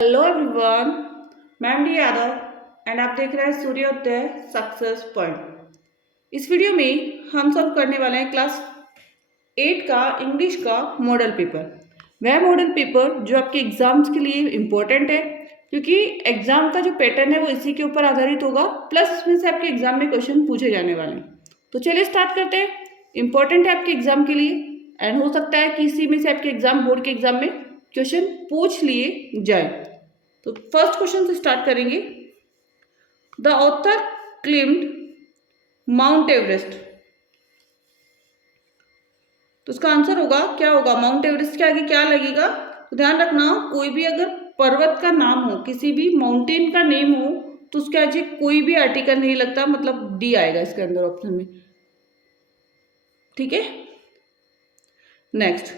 Hello everyone. मैं M D Yadav and आप देख रहे हैं सूर्योदय सक्सेस पॉइंट। इस वीडियो में हम सब करने वाले हैं क्लास 8 का इंग्लिश का मॉडल पेपर। वह मॉडल पेपर जो आपके एग्जाम्स के लिए इम्पोर्टेंट है, क्योंकि एग्जाम का जो पैटर्न है वो इसी के ऊपर आधारित होगा, प्लस इसमें से आपके एग्जाम में क्वेश्चन पूछे जाने वाले हैं। तो चलिए स्टार्ट करते हैं। इम्पोर्टेंट है आपके एग्जाम के लिए एंड हो सकता है कि इसी में से आपके एग्जाम बोर्ड के एग्जाम में क्वेश्चन पूछ लिए जाए। तो फर्स्ट क्वेश्चन से स्टार्ट करेंगे। The author claimed mount Everest. तो इसका आंसर होगा क्या होगा? माउंट एवरेस्ट के आगे क्या लगेगा? तो ध्यान रखना, कोई भी अगर पर्वत का नाम हो, किसी भी माउंटेन का नेम हो, तो उसके आगे कोई भी आर्टिकल नहीं लगता, मतलब डी आएगा इसके अंदर ऑप्शन में। ठीक है। Next,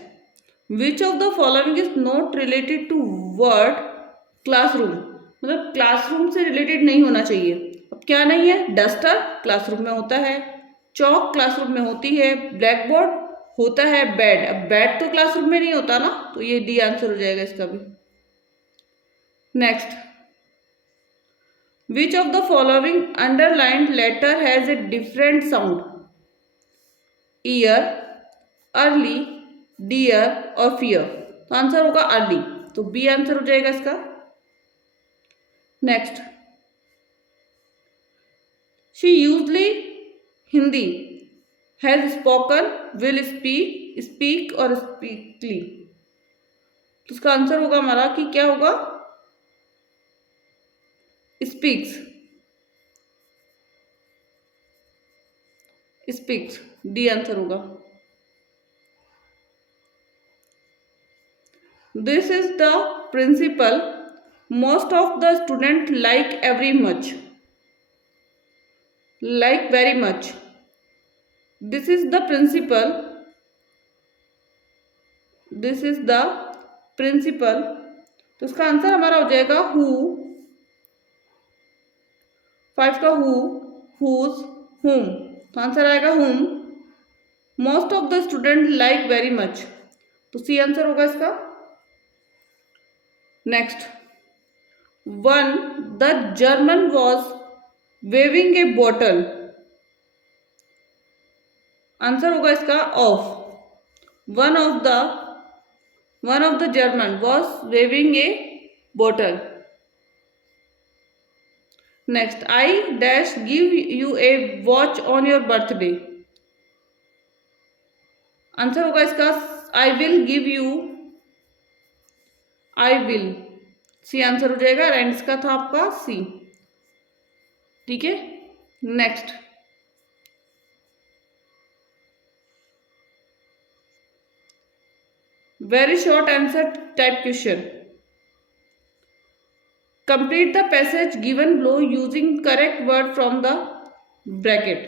which of the following is not related to word classroom. मतलब क्लासरूम से रिलेटेड नहीं होना चाहिए। अब क्या नहीं है? डस्टर क्लासरूम में होता है, चौक क्लासरूम में होती है, ब्लैक बोर्ड होता है, बेड। अब बेड तो क्लासरूम में नहीं होता ना, तो ये डी आंसर हो जाएगा इसका भी। Next, which of the following underlined letter has a different sound? Year, early, dear और फियर। तो आंसर होगा अर्ली, तो बी आंसर हो जाएगा इसका। Next, she usually Hindi has spoken, will speak, speak और स्पीकली। तो इसका आंसर होगा हमारा कि क्या होगा? स्पीक्स, स्पीक्स, डी आंसर होगा। This is the principal most of the student like every much, like very much. This is the principal, this is the principal. तो इसका आंसर हमारा हो जाएगा हु, 5 का हु, हुज, हुम। तो आंसर आएगा whom most of the student like very much, तो सी आंसर होगा इसका। Next, one the German was waving a bottle. Answer होगा इसका of. One of the German was waving a bottle. Next, I dash give you a watch on your birthday. Answer होगा इसका I will give you, I will, C answer हो जाएगा। And इसका था आपका C. ठीक है। Next, very short answer type question. Complete the passage given below using correct word from the bracket.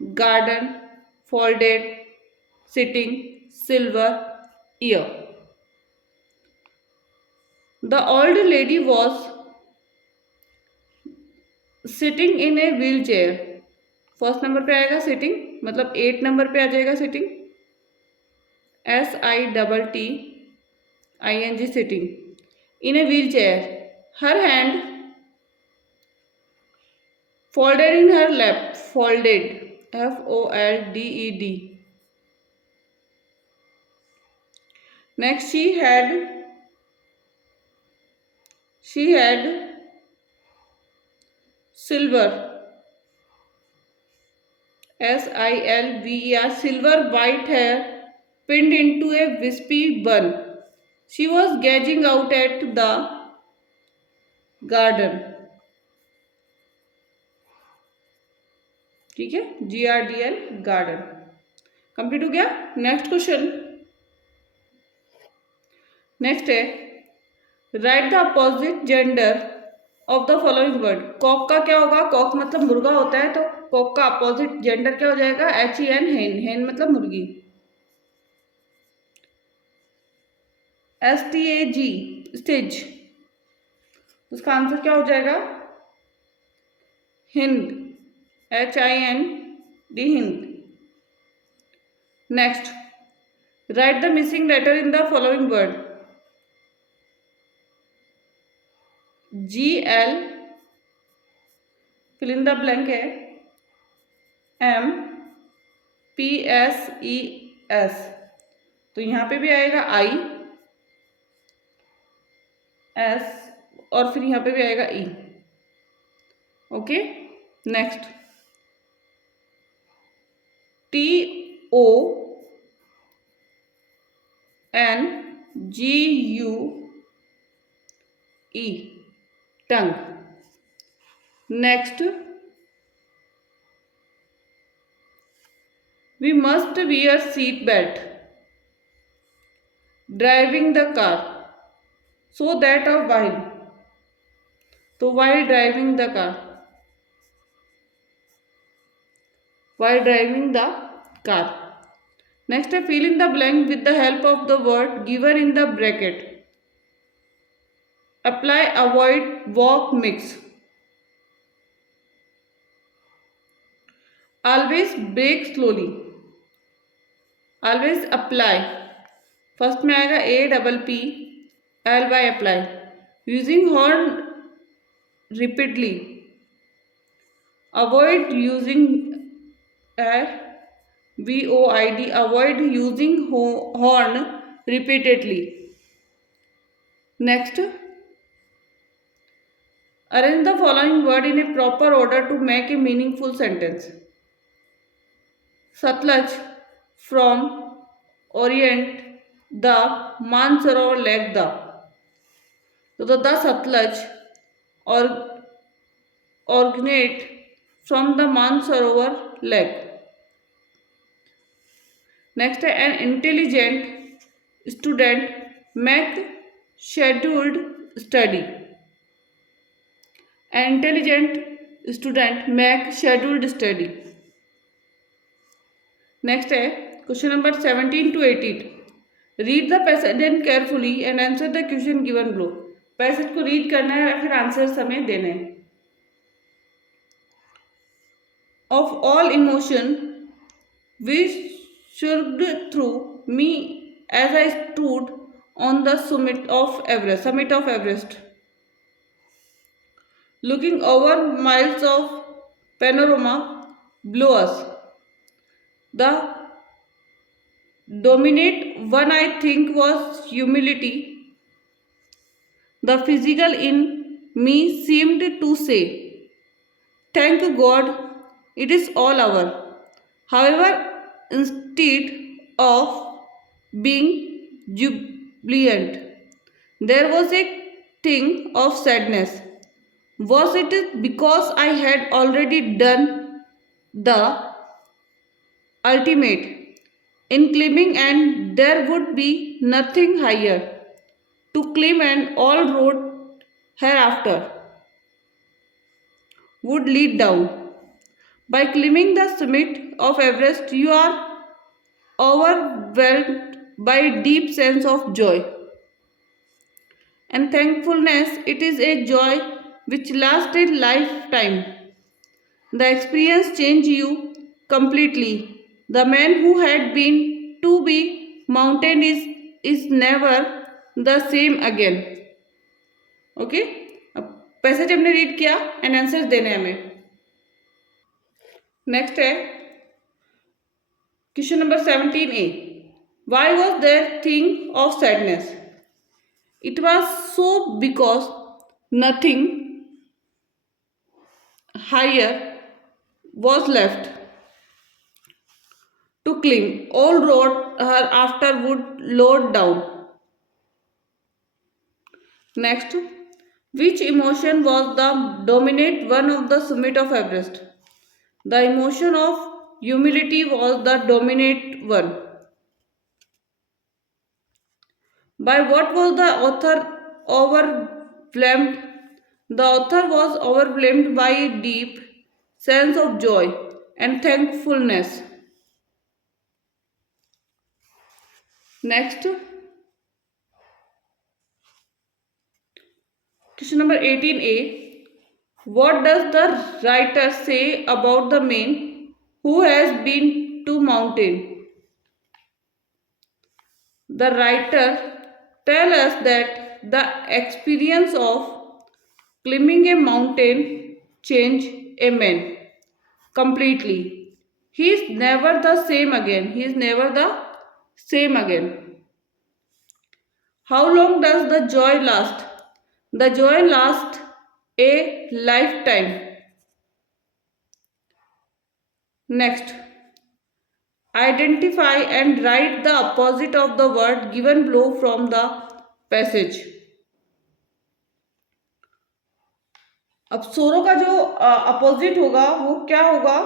Garden, folded, sitting, silver, year. The old lady was sitting in a wheel chair. First number पे आएगा sitting, मतलब 8 number पे आ जाएगा sitting, SITTING, sitting in a wheel chair. Her hand folded in her lap, folded, FOLDED. Next, she had silver, SILVER, silver white hair pinned into a wispy bun. She was gazing out at the garden. ठीक है, GRDN, garden. Complete हो गया। Next question, next है write the opposite gender of the following word. Cock का क्या होगा? Kock मतलब मुर्गा होता है, तो कॉक का अपोजिट जेंडर क्या हो जाएगा? HEN, हेन, हेन मतलब मुर्गी। STAG, stage. उसका आंसर क्या हो जाएगा? Hind, HIND, hind. Next, write the missing letter in the following word. GL fill in the blank है MPSES, तो यहाँ पे भी आएगा IS और फिर यहाँ पे भी आएगा E। Okay, next TONGUE, tongue. Next we must wear seat belt driving the car so that while driving the car, next I fill in the blank with the help of the word given in the bracket. Apply, avoid, walk, mix. Always brake slowly, always apply, first में आएगा APPLY, apply. Using horn repeatedly, avoid using VOID, avoid using horn repeatedly. Next, arrange the following word in a proper order to make a meaningful sentence. Satluj from Orient, the Mansarovar lake, the Satluj originate from the Mansarovar lake. Next, an intelligent student make scheduled study. An intelligent student make scheduled study. Next है question number 17 to 18. Read the passage carefully and answer the question given below. Passage को read करना है और फिर answer हमें देने हैं. Of all emotion which surged through me as I stood on the summit of Everest, looking over miles of panorama below us. The dominant one I think was humility. The physical in me seemed to say, "Thank God, it is all over." However, instead of being jubilant, there was a thing of sadness. Was it because I had already done the ultimate in climbing and there would be nothing higher to climb and all road hereafter would lead down? By climbing the summit of Everest, you are overwhelmed by a deep sense of joy and thankfulness. It is a joy which lasts a lifetime. The experience changed you completely. The man who had been to be mountain is never the same again. Okay, अब passage हमने read किया and answers देने हमें. Next है question number 17A. Why was there thing of sadness? It was so because nothing higher was left to climb. All road hereafter would load down. Next, which emotion was the dominant one of the summit of Everest? The emotion of humility was the dominant one. By what was the author overwhelmed? The author was overwhelmed by a deep sense of joy and thankfulness. Next, question number 18A. What does the writer say about the man who has been to mountain? The writer tells us that the experience of Climbing a mountain change a man completely. He is never the same again. He is never the same again. How long does the joy last? The joy lasts a lifetime. Next, identify and write the opposite of the word given below from the passage. अब सोरो का जो opposite होगा वो क्या होगा,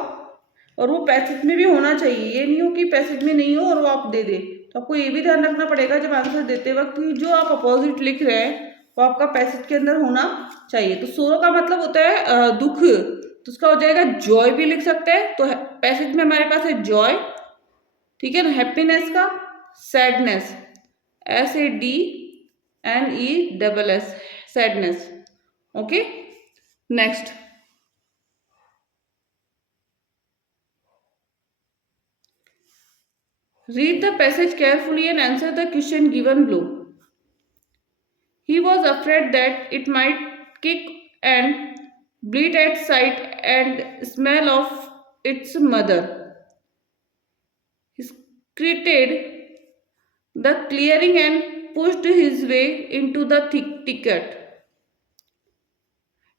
और वो पैसेज में भी होना चाहिए। ये नहीं हो कि पैसेज में नहीं हो और वो आप दे दे। तो आपको ये भी ध्यान रखना पड़ेगा जब आंसर देते वक्त कि जो आप अपोजिट लिख रहे हैं वो आपका पैसेज के अंदर होना चाहिए। तो सोरो का मतलब होता है दुख, तो उसका हो जाएगा जॉय भी लिख सकते हैं। तो पैसेज में हमारे पास है जॉय, ठीक है ना। हैप्पीनेस का sadness, SADNESS, sadness. Okay, next, read the passage carefully and answer the question given below. He was afraid that it might kick and bleed at sight and smell of its mother. He skirted the clearing and pushed his way into the thicket.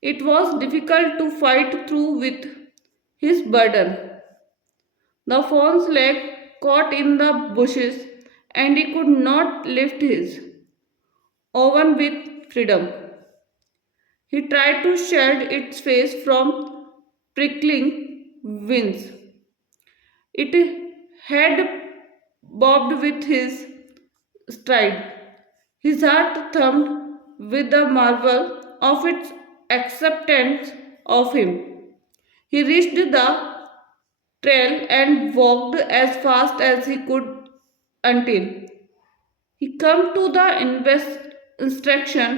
It was difficult to fight through with his burden. The fawn's leg caught in the bushes and he could not lift his oven with freedom. He tried to shield its face from prickling winds. It had bobbed with his stride. His heart thumped with the marvel of its acceptance of him. He reached the trail and walked as fast as he could until he came to the intersection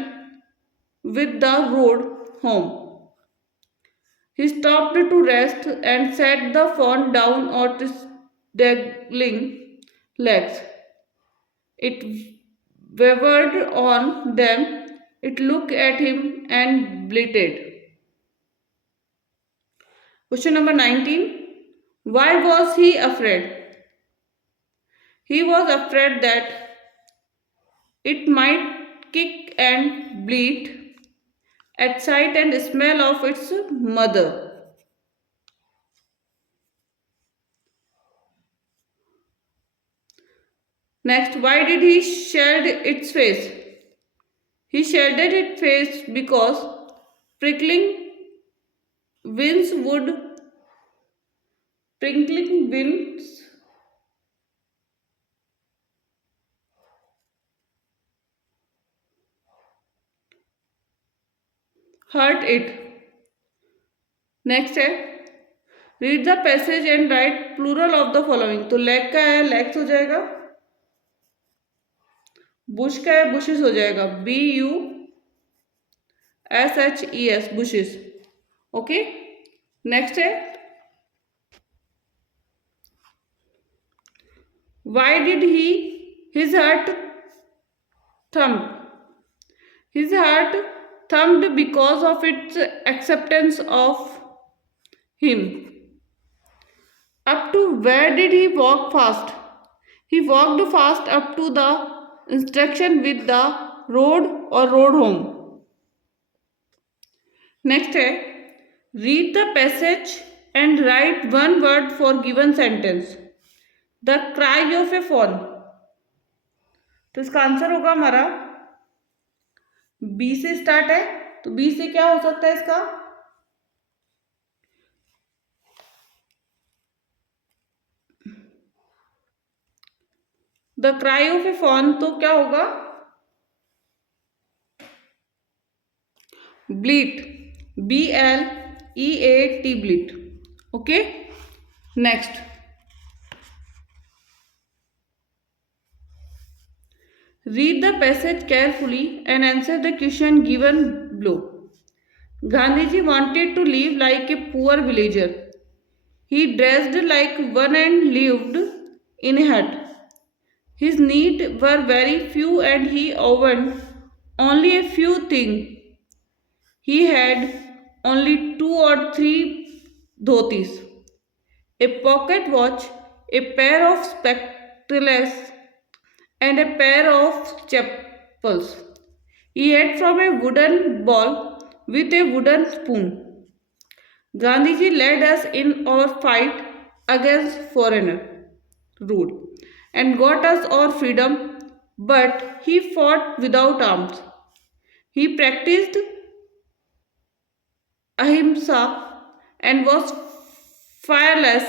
with the road home. He stopped to rest and set the fawn down on its dangling legs. It wavered on them. It looked at him and bleated. Question number 19. Why was he afraid? He was afraid that it might kick and bleat at sight and smell of its mother. Next, why did he shield its face? He shielded its face because prickling winds hurt it. Next है, read the passage and write plural of the following. तो leg का है legs हो जाएगा, Bush का है bushes हो जाएगा, BUSHES, बुशेस। ओके, नेक्स्ट है, why did his heart thump? His heart thumped because of its acceptance of him. Up to where did he walk fast? He walked fast up to the intersection with the road or road home. Next है, read the passage and write one word for given sentence. The cry of a fawn. तो इसका answer होगा हमारा B से start है। तो B से क्या हो सकता है इसका? The cry of a fawn, तो क्या होगा? Bleat, BLEAT, bleat. Okay, next, read the passage carefully and answer the question given below. Gandhiji wanted to live like a poor villager. He dressed like one and lived in a hut. His needs were very few and he owned only a few things. he had only 2 or 3 dhotis, a pocket watch, a pair of spectacles, and a pair of chappals. He ate from a wooden bowl with a wooden spoon. Gandhiji led us in our fight against foreigner rule and got us our freedom, but he fought without arms. He practiced ahimsa and was fearless.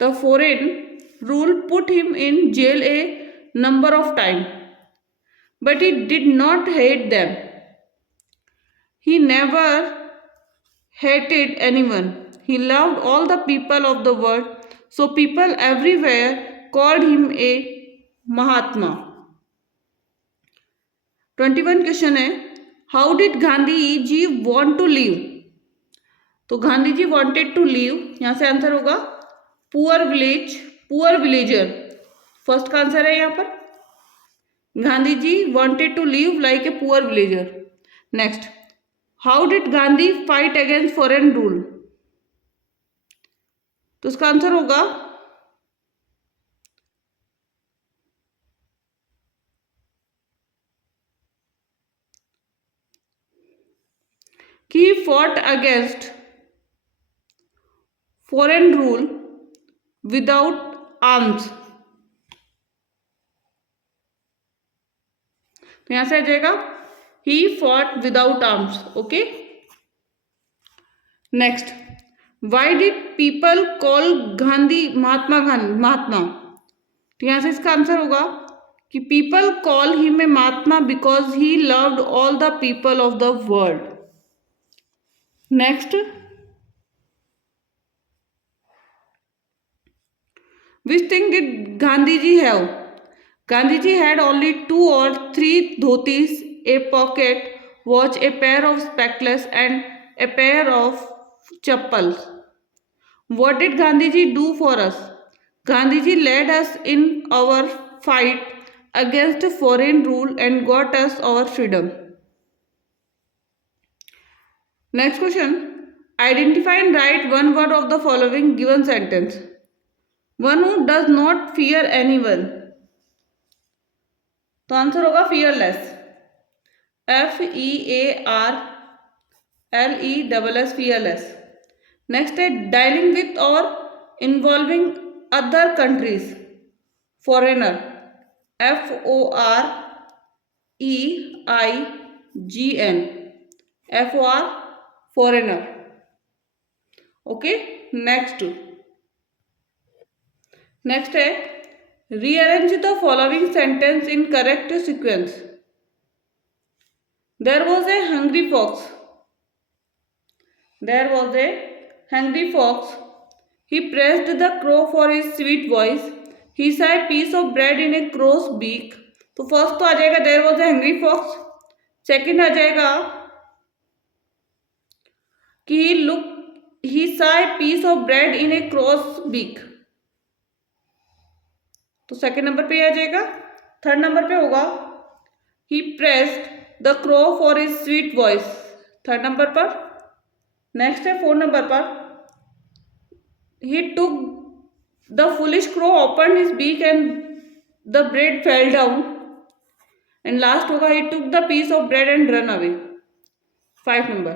The foreign rule put him in jail a number of times, but he did not hate them. He never hated anyone. He loved all the people of the world, so people everywhere called him a Mahatma. 21 question है, how did Gandhi ji want to live? तो Gandhi ji wanted to live, यहां से answer होगा poor villager. First का answer है यहां पर, Gandhi ji wanted to live like a poor villager. Next, how did Gandhi fight against foreign rule? तो इसका आंसर होगा कि he fought against foreign rule without arms। तो यहां से आ जाएगा he fought without arms। Okay, next, why did people call Gandhi Mahatma? तो यहां से इसका आंसर होगा कि people call him a Mahatma because he loved all the people of the world। Next, which thing did Gandhiji have? Gandhiji had only 2 or 3 dhotis, a pocket watch, a pair of spectacles, and a pair of chappals. What did Gandhiji do for us? Gandhiji led us in our fight against foreign rule and got us our freedom। Next question, identify and write one word of the following given sentence। One who does not fear anyone। तो answer होगा fearless, FEARLESS, fearless। Next है dealing with or involving other countries, foreigner, FOREIGN, FOR, foreigner। Okay, next है rearrange the following sentence in correct sequence। There was a hungry fox। He praised the crow for his sweet voice। He saw a piece of bread in a crow's beak। तो first तो आ जाएगा there was a hungry fox। Second आ जाएगा कि he saw a piece of bread in a crow's beak। तो second number पे आ जाएगा। थर्ड नंबर पे होगा he praised the crow for his sweet voice, third number पर। नेक्स्ट है फोर्थ नंबर पर, he took the foolish crow opened his beak and the bread fell down। And last होगा he took the piece of bread and run away, 5 number.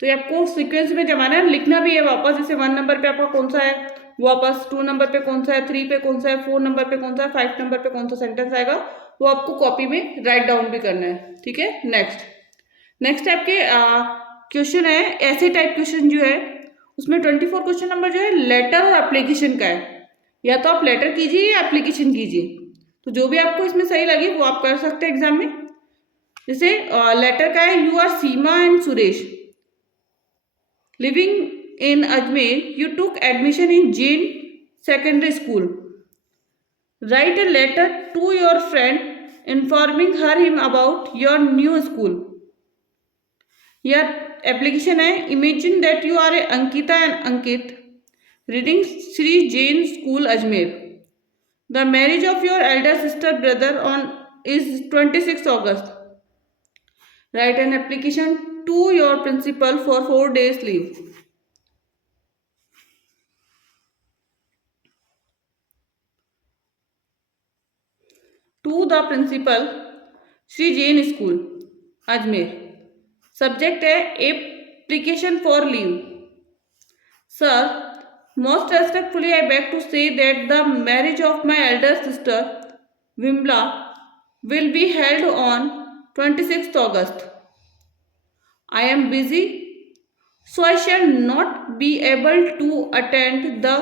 तो ये आपको sequence में जमाना है, लिखना भी है वापस, जैसे 1 नंबर पे आपका कौन सा है वापस, 2 नंबर पे कौन सा है, 3 पे कौन सा है, 4 नंबर पे कौन सा है, 5 नंबर पे कौन सा सेंटेंस आएगा, वो आपको कॉपी में राइट डाउन भी करना है। ठीक है, नेक्स्ट टाइप के क्वेश्चन है, ऐसे टाइप क्वेश्चन जो है उसमें 24 क्वेश्चन नंबर जो है लेटर और एप्लीकेशन का है। या तो आप लेटर कीजिए या एप्लीकेशन कीजिए, तो जो भी आपको इसमें सही लगे वो आप कर सकते हैं एग्जाम में। जैसे लेटर का है, you are Seema and Suresh living in Ajmer, you took admission in Jain Secondary School। Write a letter to your friend informing him about your new school। या एप्लीकेशन है, imagine that you are Ankita and Ankit reading Sri Jain School Ajmer। The marriage of your elder sister brother is 26 August। Write an application to your principal for 4 days leave. To the principal, Sri Jain School, Ajmer. Subject है application for leave. Sir, most respectfully I beg to say that the marriage of my elder sister, Vimla, will be held on 26th August. I am busy, so I shall not be able to attend the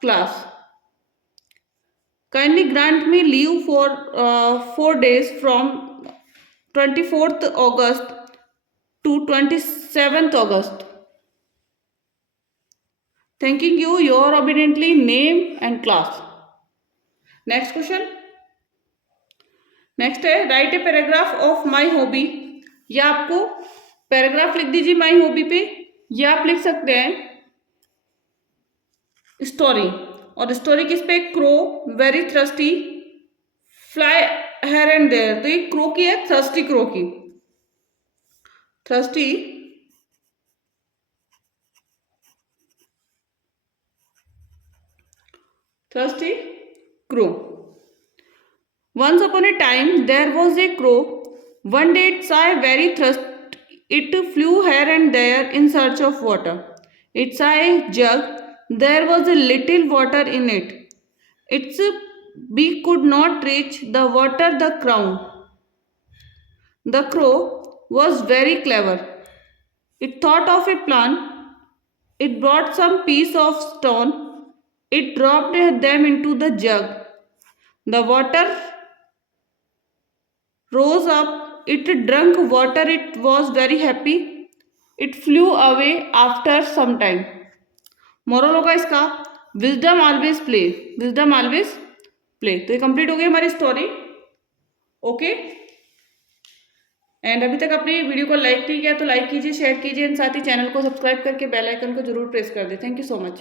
class. Kindly grant me leave for 4 days from 24th August to 27th August. Thanking you, your obediently, name and class. Next question. Next है write a paragraph of my hobby. या आपको paragraph लिख दीजिए my hobby पे, या आप लिख सकते हैं स्टोरी. और स्टोरी किस पे? Crow very thirsty fly here and there. तो ये क्रो की है, थ्रस्टी क्रो की. Thirsty thirsty crow. Once upon a time there was a crow. One day it saw a very thirst. It flew here and there in search of water. It saw a jug. There was a little water in it. Its beak could not reach the water the crown. The crow was very clever. It thought of a plan. It brought some piece of stone. It dropped them into the jug. The water rose up. It drank water. It was very happy. It flew away after some time. Moral होगा इसका wisdom always play. Wisdom always play. तो ये complete हो गई हमारी story. Okay. And अभी तक अपनी वीडियो को लाइक नहीं किया तो लाइक कीजिए, शेयर कीजिए एंड साथ ही चैनल को सब्सक्राइब करके बेल आइकन को जरूर प्रेस कर दे. Thank you so much.